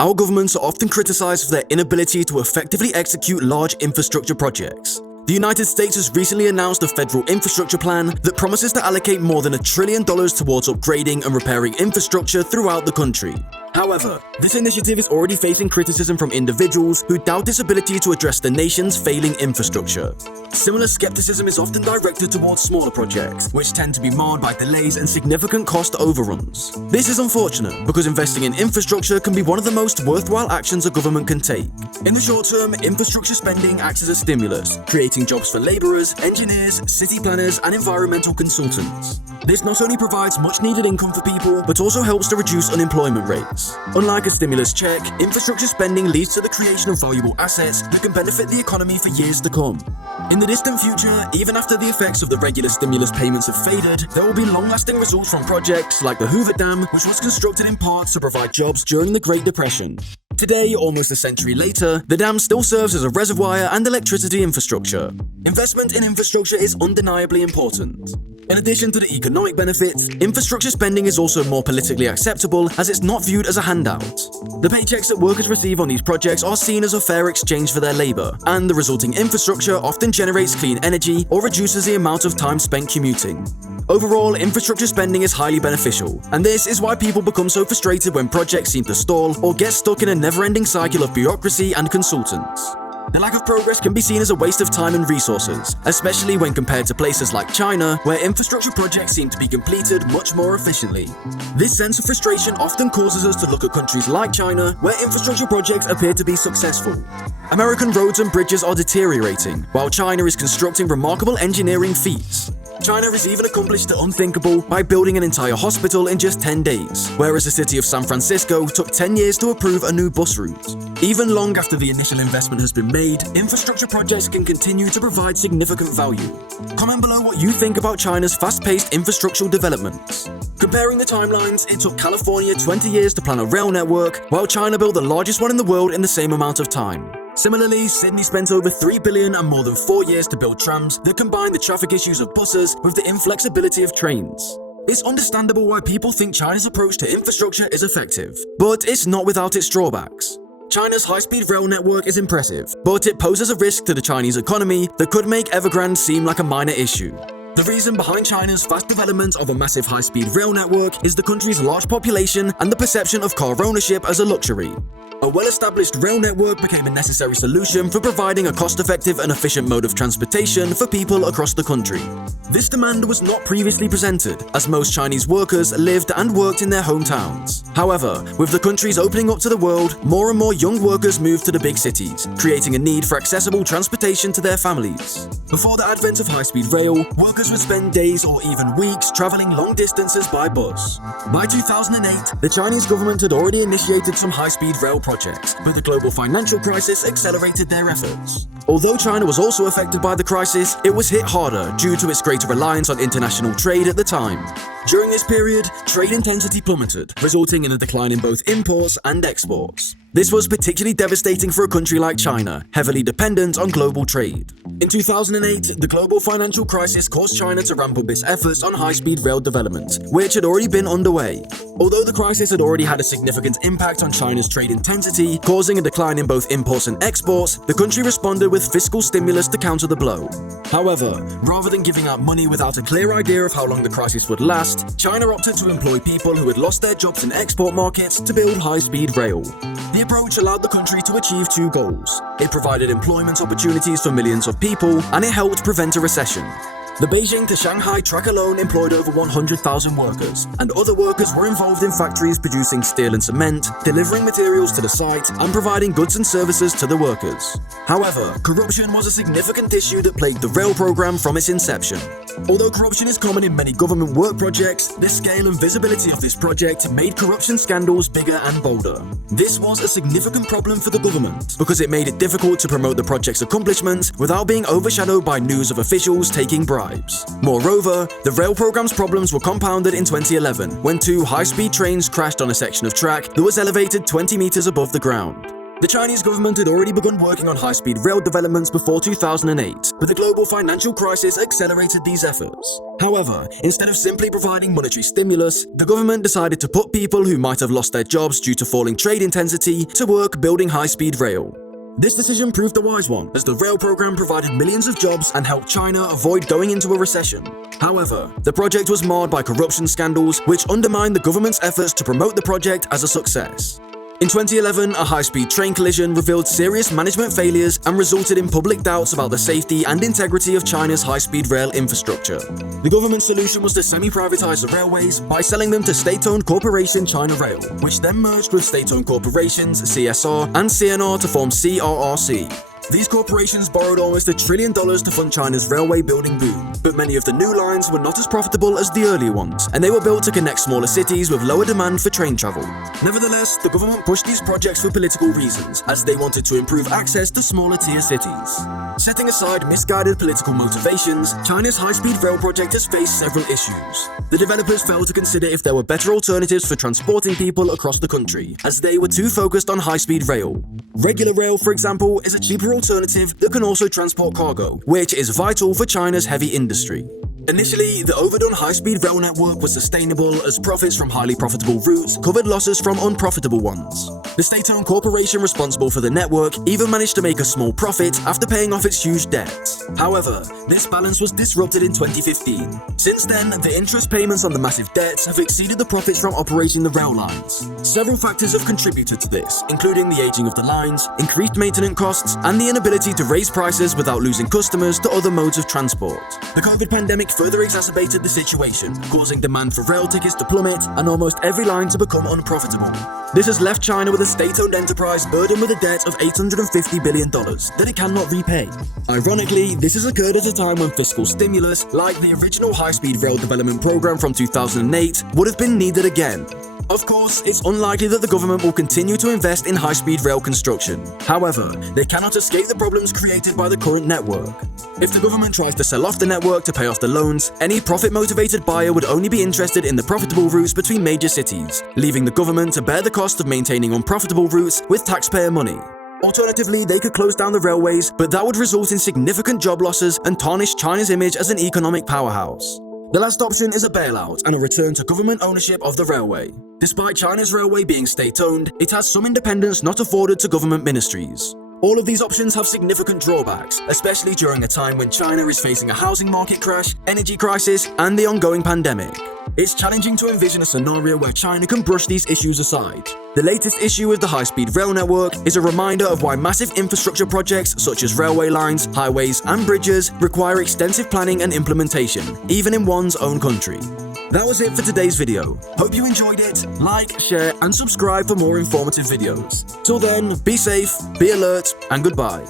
our governments are often criticized for their inability to effectively execute large infrastructure projects. The United States has recently announced a federal infrastructure plan that promises to allocate more than $1 trillion towards upgrading and repairing infrastructure throughout the country. However, this initiative is already facing criticism from individuals who doubt its ability to address the nation's failing infrastructure. Similar skepticism is often directed towards smaller projects, which tend to be marred by delays and significant cost overruns. This is unfortunate because investing in infrastructure can be one of the most worthwhile actions a government can take. In the short term, infrastructure spending acts as a stimulus, creating jobs for laborers, engineers, city planners, and environmental consultants. This not only provides much-needed income for people, but also helps to reduce unemployment rates. Unlike a stimulus check, infrastructure spending leads to the creation of valuable assets that can benefit the economy for years to come. In the distant future, even after the effects of the regular stimulus payments have faded, there will be long-lasting results from projects like the Hoover Dam, which was constructed in parts to provide jobs during the Great Depression. Today, almost a century later, the dam still serves as a reservoir and electricity infrastructure. Investment in infrastructure is undeniably important. In addition to the economic benefits, infrastructure spending is also more politically acceptable as it's not viewed as a handout. The paychecks that workers receive on these projects are seen as a fair exchange for their labor, and the resulting infrastructure often generates clean energy or reduces the amount of time spent commuting. Overall, infrastructure spending is highly beneficial, and this is why people become so frustrated when projects seem to stall or get stuck in a never-ending cycle of bureaucracy and consultants. The lack of progress can be seen as a waste of time and resources, especially when compared to places like China, where infrastructure projects seem to be completed much more efficiently. This sense of frustration often causes us to look at countries like China, where infrastructure projects appear to be successful. American roads and bridges are deteriorating, while China is constructing remarkable engineering feats. China has even accomplished the unthinkable by building an entire hospital in just 10 days, whereas the city of San Francisco took 10 years to approve a new bus route. Even long after the initial investment has been made, infrastructure projects can continue to provide significant value. Comment below what you think about China's fast-paced infrastructural developments. Comparing the timelines, it took California 20 years to plan a rail network, while China built the largest one in the world in the same amount of time. Similarly, Sydney spent over $3 billion and more than 4 years to build trams that combine the traffic issues of buses with the inflexibility of trains. It's understandable why people think China's approach to infrastructure is effective, but it's not without its drawbacks. China's high-speed rail network is impressive, but it poses a risk to the Chinese economy that could make Evergrande seem like a minor issue. The reason behind China's fast development of a massive high-speed rail network is the country's large population and the perception of car ownership as a luxury. A well-established rail network became a necessary solution for providing a cost-effective and efficient mode of transportation for people across the country. This demand was not previously presented, as most Chinese workers lived and worked in their hometowns. However, with the countries opening up to the world, more and more young workers moved to the big cities, creating a need for accessible transportation to their families. Before the advent of high-speed rail, workers would spend days or even weeks traveling long distances by bus. By 2008, the Chinese government had already initiated some high-speed rail projects, but the global financial crisis accelerated their efforts. Although China was also affected by the crisis, it was hit harder due to its greater reliance on international trade at the time. During this period, trade intensity plummeted, resulting in a decline in both imports and exports. This was particularly devastating for a country like China, heavily dependent on global trade. In 2008, the global financial crisis caused China to ramp up its efforts on high-speed rail development, which had already been underway. Although the crisis had already had a significant impact on China's trade intensity, causing a decline in both imports and exports, the country responded with fiscal stimulus to counter the blow. However, rather than giving out money without a clear idea of how long the crisis would last, China opted to employ people who had lost their jobs in export markets to build high-speed rail. The approach allowed the country to achieve two goals. It provided employment opportunities for millions of people, and it helped prevent a recession. The Beijing to Shanghai track alone employed over 100,000 workers, and other workers were involved in factories producing steel and cement, delivering materials to the site, and providing goods and services to the workers. However, corruption was a significant issue that plagued the rail program from its inception. Although corruption is common in many government work projects, the scale and visibility of this project made corruption scandals bigger and bolder. This was a significant problem for the government because it made it difficult to promote the project's accomplishments without being overshadowed by news of officials taking bribes. Moreover, the rail program's problems were compounded in 2011 when two high-speed trains crashed on a section of track that was elevated 20 meters above the ground. The Chinese government had already begun working on high-speed rail developments before 2008, but the global financial crisis accelerated these efforts. However, instead of simply providing monetary stimulus, the government decided to put people who might have lost their jobs due to falling trade intensity to work building high-speed rail. This decision proved a wise one, as the rail program provided millions of jobs and helped China avoid going into a recession. However, the project was marred by corruption scandals, which undermined the government's efforts to promote the project as a success. In 2011, a high-speed train collision revealed serious management failures and resulted in public doubts about the safety and integrity of China's high-speed rail infrastructure. The government's solution was to semi-privatize the railways by selling them to state-owned corporation China Rail, which then merged with state-owned corporations CSR and CNR to form CRRC. These corporations borrowed almost $1 trillion to fund China's railway building boom, but many of the new lines were not as profitable as the earlier ones, and they were built to connect smaller cities with lower demand for train travel. Nevertheless, the government pushed these projects for political reasons, as they wanted to improve access to smaller tier cities. Setting aside misguided political motivations, China's high-speed rail project has faced several issues. The developers failed to consider if there were better alternatives for transporting people across the country, as they were too focused on high-speed rail. Regular rail, for example, is a cheaper alternative that can also transport cargo, which is vital for China's heavy industry. Initially, the overdone high-speed rail network was sustainable as profits from highly profitable routes covered losses from unprofitable ones. The state-owned corporation responsible for the network even managed to make a small profit after paying off its huge debt. However, this balance was disrupted in 2015. Since then, the interest payments on the massive debts have exceeded the profits from operating the rail lines. Several factors have contributed to this, including the aging of the lines, increased maintenance costs, and the inability to raise prices without losing customers to other modes of transport. The COVID pandemic further exacerbated the situation, causing demand for rail tickets to plummet and almost every line to become unprofitable. This has left China with a state-owned enterprise burdened with a debt of $850 billion that it cannot repay. Ironically, this has occurred at a time when fiscal stimulus, like the original high-speed rail development program from 2008, would have been needed again. Of course, it's unlikely that the government will continue to invest in high-speed rail construction. However, they cannot escape the problems created by the current network. If the government tries to sell off the network to pay off the loans, any profit-motivated buyer would only be interested in the profitable routes between major cities, leaving the government to bear the cost of maintaining unprofitable routes with taxpayer money. Alternatively, they could close down the railways, but that would result in significant job losses and tarnish China's image as an economic powerhouse. The last option is a bailout and a return to government ownership of the railway. Despite China's railway being state-owned, it has some independence not afforded to government ministries. All of these options have significant drawbacks, especially during a time when China is facing a housing market crash, energy crisis, and the ongoing pandemic. It's challenging to envision a scenario where China can brush these issues aside. The latest issue with the high-speed rail network is a reminder of why massive infrastructure projects such as railway lines, highways, and bridges require extensive planning and implementation, even in one's own country. That was it for today's video. Hope you enjoyed it. Like, share, and subscribe for more informative videos. Till then, be safe, be alert, and goodbye.